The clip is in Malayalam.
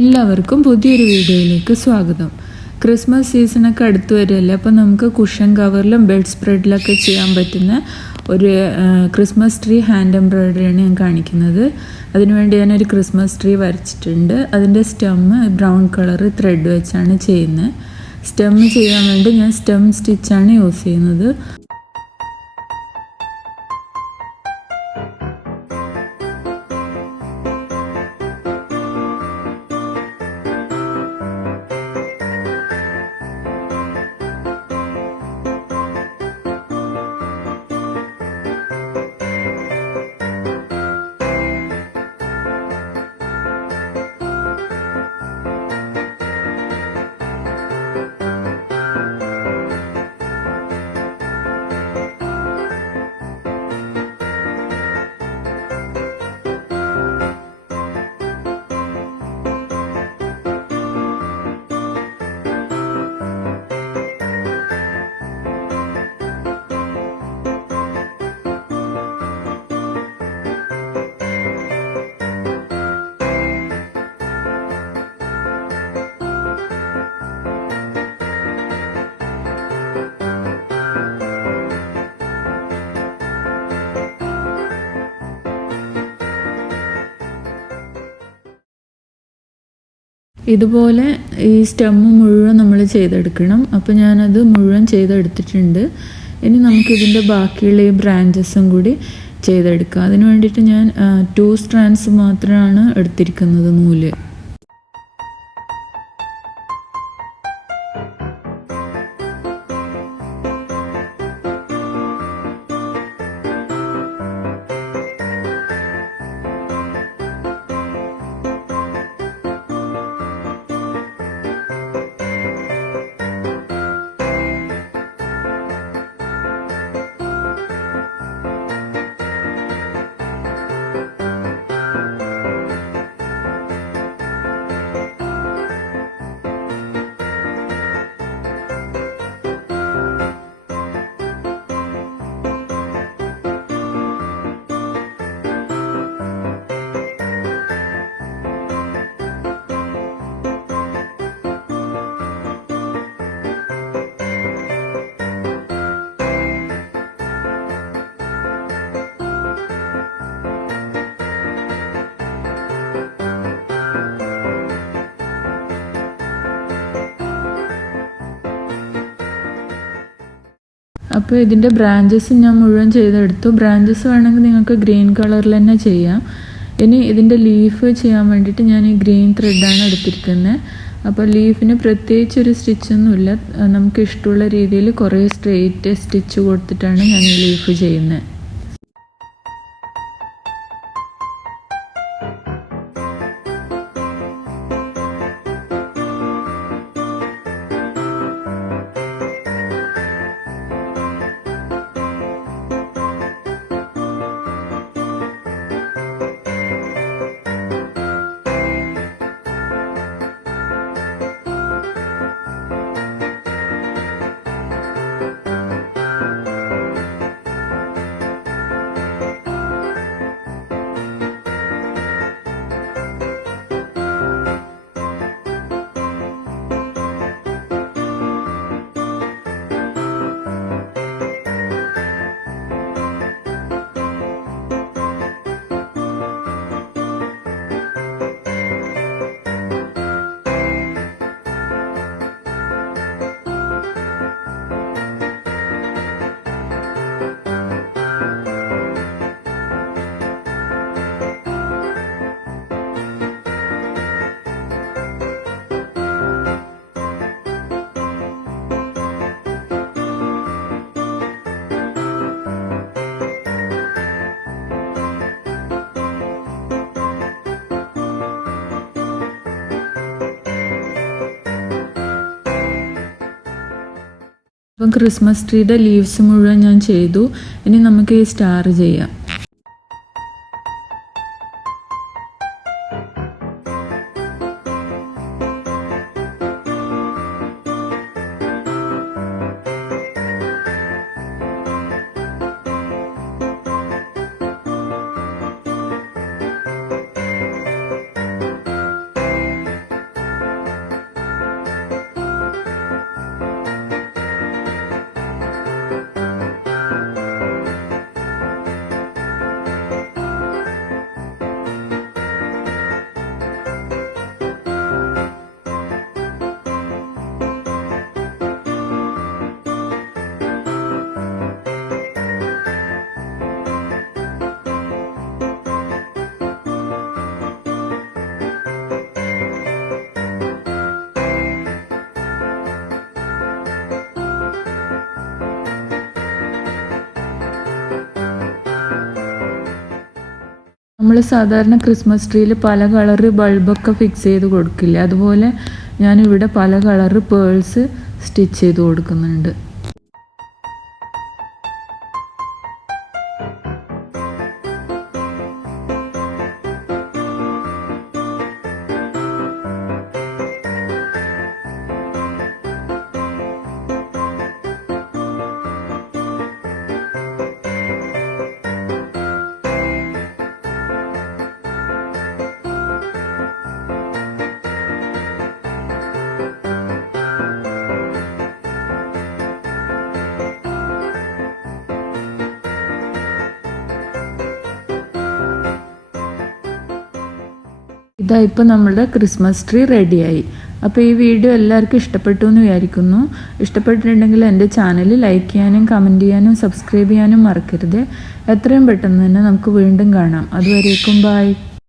എല്ലാവർക്കും പുതിയൊരു വീഡിയോയിലേക്ക് സ്വാഗതം. ക്രിസ്മസ് സീസണൊക്കെ അടുത്ത് വരുമല്ലേ, അപ്പോൾ നമുക്ക് കുഷൻ കവറിലും ബെഡ് സ്പ്രെഡിലൊക്കെ ചെയ്യാൻ പറ്റുന്ന ഒരു ക്രിസ്മസ് ട്രീ ഹാൻഡ് എംബ്രോയിഡറിയാണ് ഞാൻ കാണിക്കുന്നത്. അതിനുവേണ്ടി ഞാനൊരു ക്രിസ്മസ് ട്രീ വരച്ചിട്ടുണ്ട്. അതിൻ്റെ സ്റ്റെമ്മ് ബ്രൗൺ കളർ ത്രെഡ് വെച്ചാണ് ചെയ്യുന്നത്. സ്റ്റെമ്മ് ചെയ്യാൻ വേണ്ടി ഞാൻ സ്റ്റെം സ്റ്റിച്ചാണ് യൂസ് ചെയ്യുന്നത്. ഇതുപോലെ ഈ സ്റ്റെമ്മ് മുഴുവൻ നമ്മൾ ചെയ്തെടുക്കണം. അപ്പോൾ ഞാനത് മുഴുവൻ ചെയ്തെടുത്തിട്ടുണ്ട്. ഇനി നമുക്കിതിൻ്റെ ബാക്കിയുള്ള ഈ ബ്രാഞ്ചസും കൂടി ചെയ്തെടുക്കാം. അതിന് വേണ്ടിയിട്ട് ഞാൻ 2 സ്ട്രാൻഡ്സ് മാത്രമാണ് എടുത്തിരിക്കുന്നത് നൂല്. അപ്പോൾ ഇതിൻ്റെ ബ്രാഞ്ചസ് ഞാൻ മുഴുവൻ ചെയ്തെടുത്തു. ബ്രാഞ്ചസ് വേണമെങ്കിൽ നിങ്ങൾക്ക് ഗ്രീൻ കളറിൽ തന്നെ ചെയ്യാം. ഇനി ഇതിൻ്റെ ലീഫ് ചെയ്യാൻ വേണ്ടിയിട്ട് ഞാൻ ഈ ഗ്രീൻ ത്രെഡാണ് എടുത്തിരിക്കുന്നത്. അപ്പോൾ ലീഫിന് പ്രത്യേകിച്ചൊരു സ്റ്റിച്ചൊന്നുമില്ല. നമുക്ക് ഇഷ്ടമുള്ള രീതിയിൽ കുറേ സ്ട്രെയിറ്റ് സ്റ്റിച്ച് കൊടുത്തിട്ടാണ് ഞാൻ ഈ ലീഫ് ചെയ്യുന്നത്. അപ്പം ക്രിസ്മസ് ട്രീയുടെ ലീവ്സ് മുഴുവൻ ഞാൻ ചെയ്തു. ഇനി നമുക്ക് ഈ സ്റ്റാർ ചെയ്യാം. നമ്മൾ സാധാരണ ക്രിസ്മസ് ട്രീയിൽ പല കളറ് ബൾബൊക്കെ ഫിക്സ് ചെയ്ത് കൊടുക്കില്ല, അതുപോലെ ഞാനിവിടെ പല കളറ് പേൾസ് സ്റ്റിച്ച് ചെയ്ത് കൊടുക്കുന്നുണ്ട്. ഇതാ ഇപ്പോൾ നമ്മുടെ ക്രിസ്മസ് ട്രീ റെഡിയായി. അപ്പോൾ ഈ വീഡിയോ എല്ലാവർക്കും ഇഷ്ടപ്പെട്ടു എന്ന് വിചാരിക്കുന്നു. ഇഷ്ടപ്പെട്ടിട്ടുണ്ടെങ്കിൽ എൻ്റെ ചാനൽ ലൈക്ക് ചെയ്യാനും കമൻറ്റ് ചെയ്യാനും സബ്സ്ക്രൈബ് ചെയ്യാനും മറക്കരുത്. എത്രയും പെട്ടെന്ന് തന്നെ നമുക്ക് വീണ്ടും കാണാം. അതുവരേക്കും ബൈ.